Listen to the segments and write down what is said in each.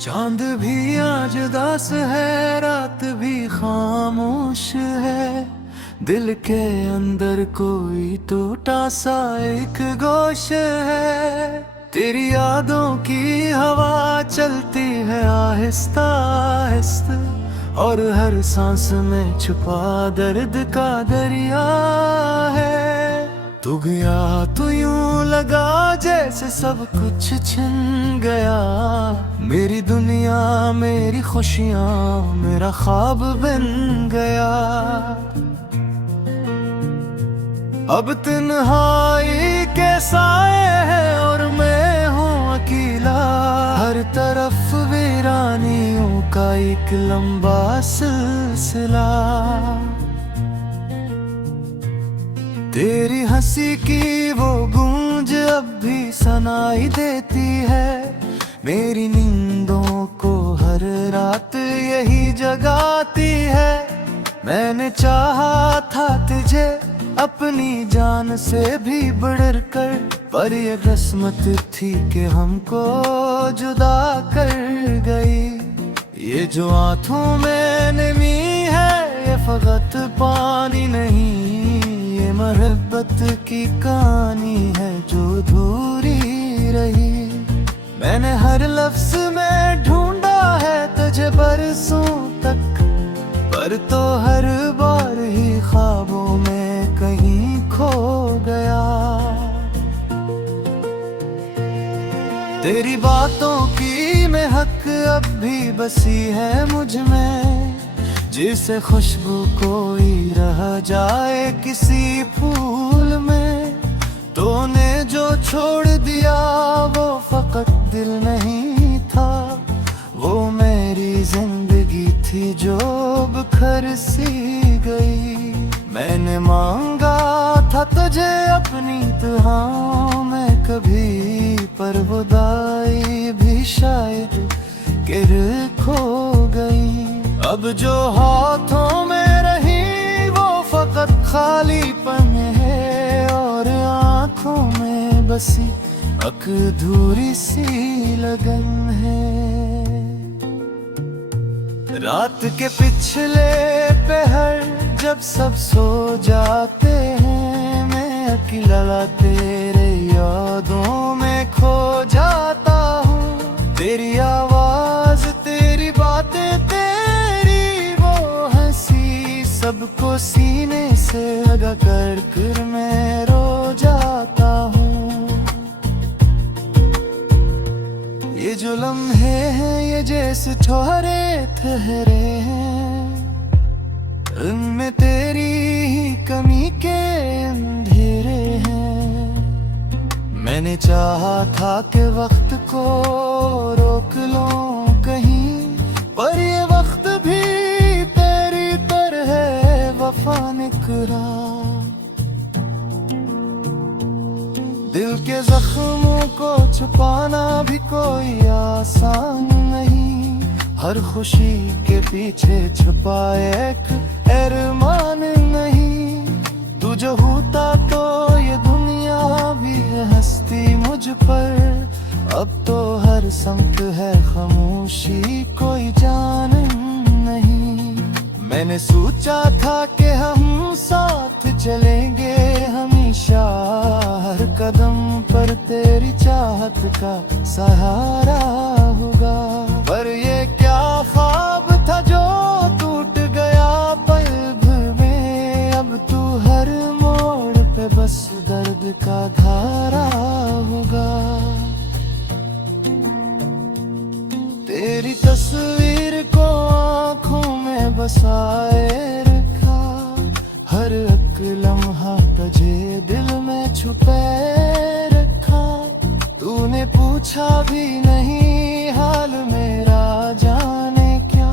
चांद भी आज उदास है, रात भी खामोश है। दिल के अंदर कोई टूटा सा एक गोश है। तेरी यादों की हवा चलती है आहिस्ता आहिस्ता, और हर सांस में छुपा दर्द का दरिया है। तू गया तो यूं लगा जैसे सब कुछ छिन गया। मेरी दुनिया, मेरी खुशियां, मेरा ख्वाब बन गया। अब तन्हाई के साए हैं और मैं हूँ अकेला। हर तरफ वीरानियों का एक लंबा सिलसिला। तेरी हंसी की वो गूंज अब भी सुनाई देती है। मेरी नींदों को हर रात यही जगाती है। मैंने चाहा था तुझे अपनी जान से भी बढ़कर, पर ये किस्मत थी कि हमको जुदा कर गई। ये जो आंखों में नमी है, ये फकत पानी नहीं, ये मोहब्बत की कहानी है जो अधूरी रही। मैंने हर लफ्ज में ढूंढा है तुझे बरसों तक, पर तो हर बार ही ख्वाबों में कहीं खो गया। तेरी बातों की महक अब भी बसी है मुझ में, जिसे खुशबू कोई रह जाए किसी फूल में। तूने जो छोड़ दिया वो फकत दिल नहीं था, वो मेरी जिंदगी थी जो बिखर सी गई। मैंने मांगा था तुझे अपनी दुआओं में कभी, पर वो दाई भी शायद गिर खो गई। अब जो हाथों में रही वो फकत खालीपन है, और आँखों में बसी अधूरी सी लगन है। रात के पिछले पहर जब सब सो जाते हैं, मैं अकेला तेरे यादों में खो जाता हूँ। तेरी आवाज, तेरी बातें, तेरी वो हंसी, सबको सीने से लगा कर मैं रो जाता हूँ। ये जो लम्हे हैं ये जैसे ठहरे ठहरे हैं, उनमें तेरी ही कमी के अंधेरे हैं। मैंने चाहा था कि वक्त को रोक लूं कहीं, पर ये वक्त भी तेरी तरह वफा निकला। दिल के जख्मों को छुपाना भी कोई आसान नहीं, हर खुशी के पीछे छुपा एक अरमान नहीं। तू जो होता तो ये दुनिया भी हंसती मुझ पर, अब तो हर संग है खामोशी कोई जान नहीं। मैंने सोचा था कि हम साथ चलेंगे हमेशा, हर कदम पर तेरी चाहत का सहारा होगा। पर ये क्या ख्वाब था जो टूट गया पल भर में, अब तू हर मोड़ पे बस दर्द का धारा होगा। तेरी तस्वीर को आँखों में बसाए रखा, हर एक लम्हा तुझे दिल में छुपे रखा। तूने पूछा भी नहीं हाल मेरा जाने क्या,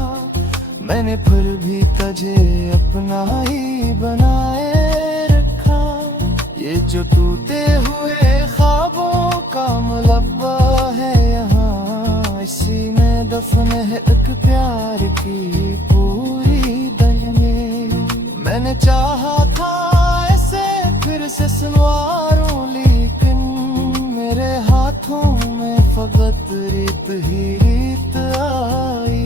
मैंने फिर भी तुझे अपना ही बनाए रखा। ये जो टूटे हुए ख्वाबों का मुलब्बा है यहाँ, इसी में दफन है एक प्यार की पूरी दहलीज। मैंने चाहा था ऐसे फिर से संवारूं ली ही रीत आई।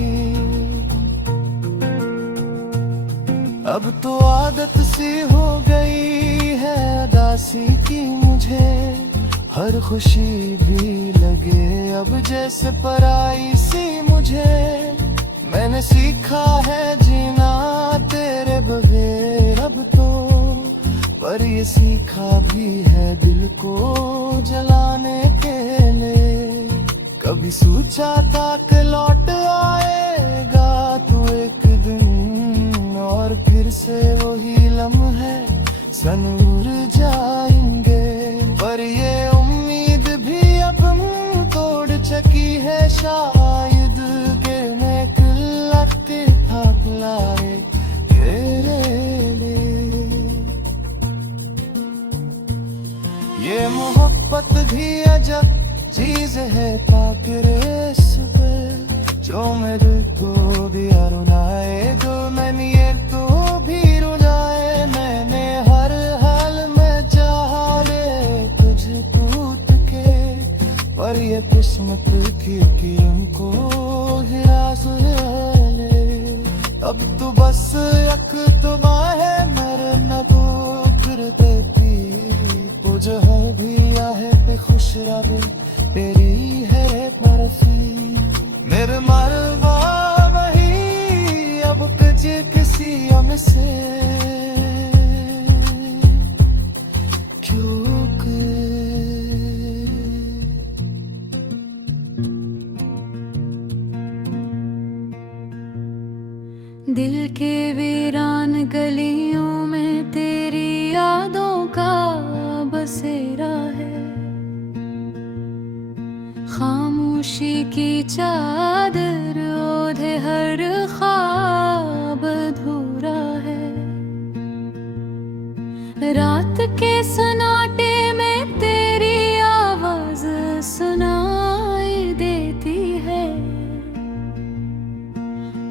अब तो आदत सी हो गई है उदासी की मुझे, हर खुशी भी लगे अब जैसे पराई सी मुझे। मैंने सीखा है जीना तेरे बगैर अब तो, पर ये सीखा भी है दिल को जलाने के लिए। कभी सोचा था कि लौट आएगा तो एक दिन, और फिर से वही लम्हे सनूर जाएंगे। पर ये उम्मीद भी अब तोड़ चुकी है शायद, गिरने के लगते थक लाए तेरे लिए। ये मोहब्बत भी अजब चीज है ताकरे सुबह, जो मेरे को दिया रुलाए, जो मैंने ये तो भी रुलाए। मैंने हर हाल में चाहा ले तुझे टूट के, पर ये किस्मत की किरण को गिरा ले। अब तो बस एक तो है मेरे न तो फिर देती, जो भी आहे पे खुश रहे तेरी है तरफी। मेरे मरवा वही अब तुझे किसी हमसे क्यों दिल के वीरान गलियों में तेरी यादों का बसेरा है। खामोशी की चादर ओढ़े हर ख्वाब अधूरा है। रात के सन्नाटे में तेरी आवाज सुनाई देती है,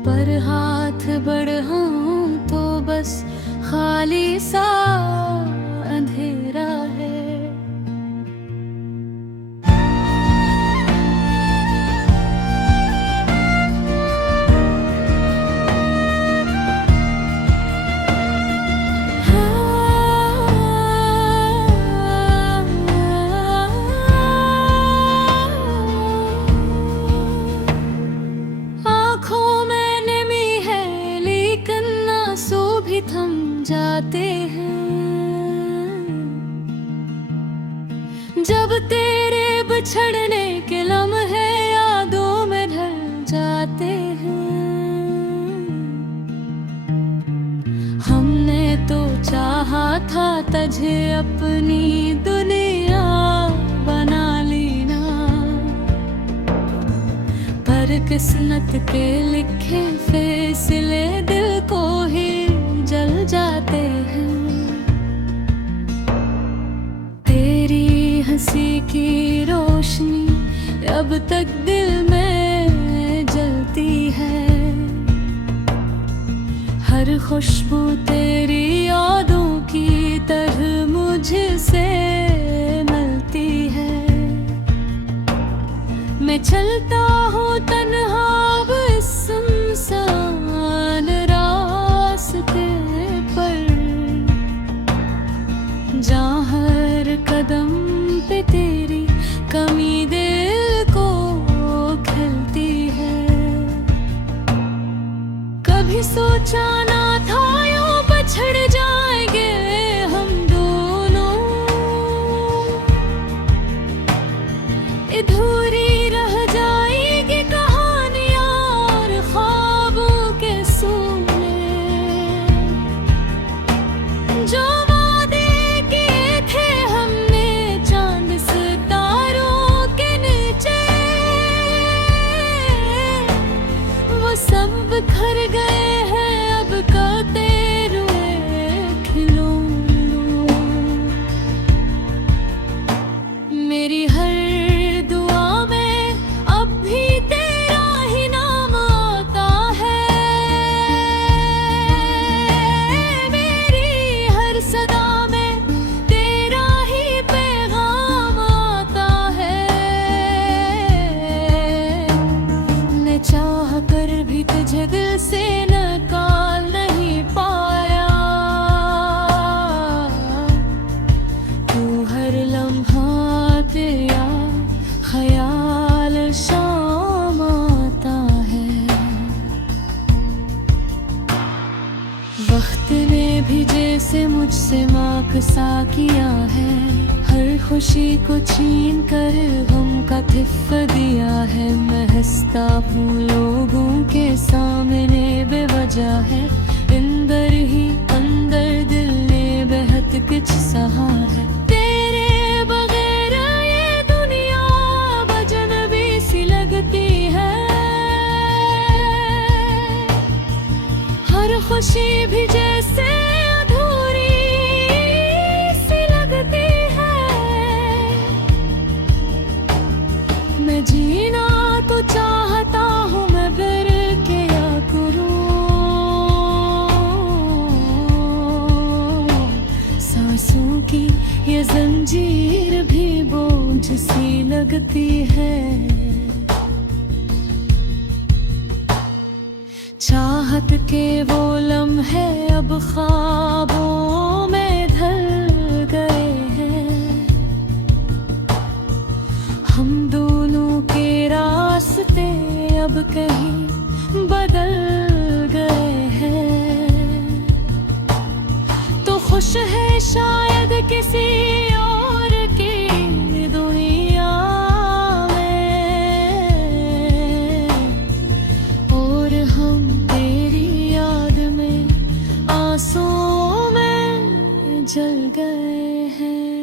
पर हाथ बढ़ाऊं तो बस खाली सा अंधेरा है। थम जाते हैं जब तेरे बिछड़ने के लम्हे यादों में ढल जाते हैं। हमने तो चाहा था तुझे अपनी दुनिया बना लेना, पर किस्मत के लिखे फैसले दिल को ही जल जाते हैं। तेरी हंसी की रोशनी अब तक दिल में जलती है, हर खुशबू तेरी यादों की तरह मुझसे मिलती है। मैं चलता हूँ तन्हा अब इस सुनसान रास्ते पर, जहाँ हर कदम पे तेरी कमी दिल को खिलती है। कभी सोचा ना था यूं बिछड़ जाएंगे हम दोनों, अधूरी रह जाएगी कहानियां और ख्वाबों के सोने। जो वादे किए थे हमने चांद सितारों के नीचे, वो सब बिखर गए हैं अब कहते रुए खिलौनों। मेरी हर दुआ में अब भी तेरा ही नाम आता है, मेरी हर सदा में तेरा ही पैगाम आता है। हमसे माकसा किया है, हर खुशी को छीन कर हमका तिफ दिया है। मैं हंसता हूँ लोगों के सामने बेवजह है, अंदर ही अंदर दिल ने बेहद कुछ सहा है। तेरे बगैर ये दुनिया अजनबी सी लगती है, हर खुशी भी जैसे अधूरी सी लगती है। मैं जीना तो चाहता हूँ, मैं फिर क्या करूँ। सांसों की ये जंजीर भी बोझ सी लगती है। चाहत के वो लम्हे अब ख्वाबों में ढल गए हैं, हम दोनों के रास्ते अब कहीं बदल गए हैं। तो खुश है शायद किसी और की दुनिया में, और हम आंसुओं में जल गए हैं।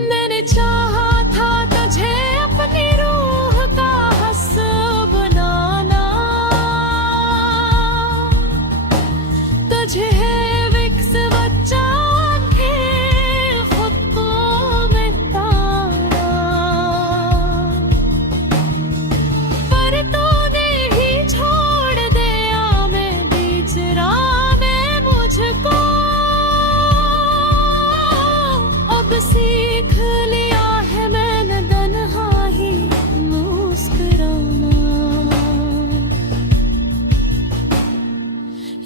मैंने चाहा था तुझे अपनी रूह का हस्ब बनाना, तुझे है विक्स बच्चा के खुद को मिटाना, पर तूने ही छोड़ दिया मैं बीच राह। अब सीख लिया है मैंने तन्हा ही मुस्कुराना।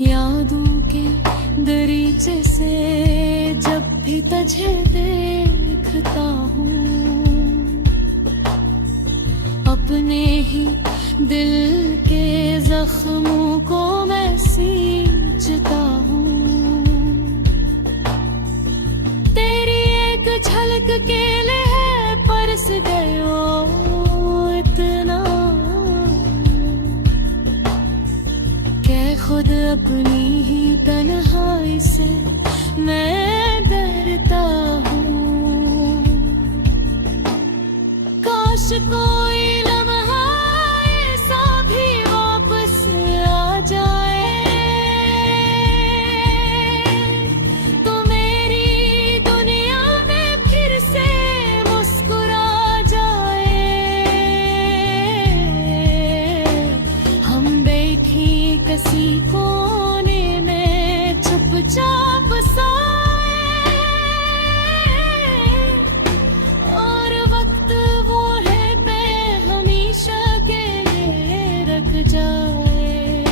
यादों के दरीचे से जब भी तुझे देखता हूँ, अपने ही दिल के जख्मों को मैं सींचता हूँ। झलक के लिए परस गयो इतना, के खुद अपनी ही तन्हाई से मैं डरता हूँ। काश कोई लम्हा ऐसा भी वापस आ जाए, किसी कोने में चुपचाप सोए, और वक्त वो है पे हमेशा के लिए रख जाए।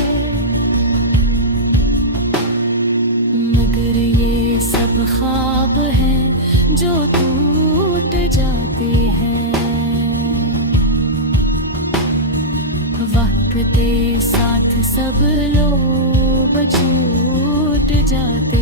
मगर ये सब ख्वाब हैं जो टूट जाते हैं, वक्त के साथ सब लोग छूट जाते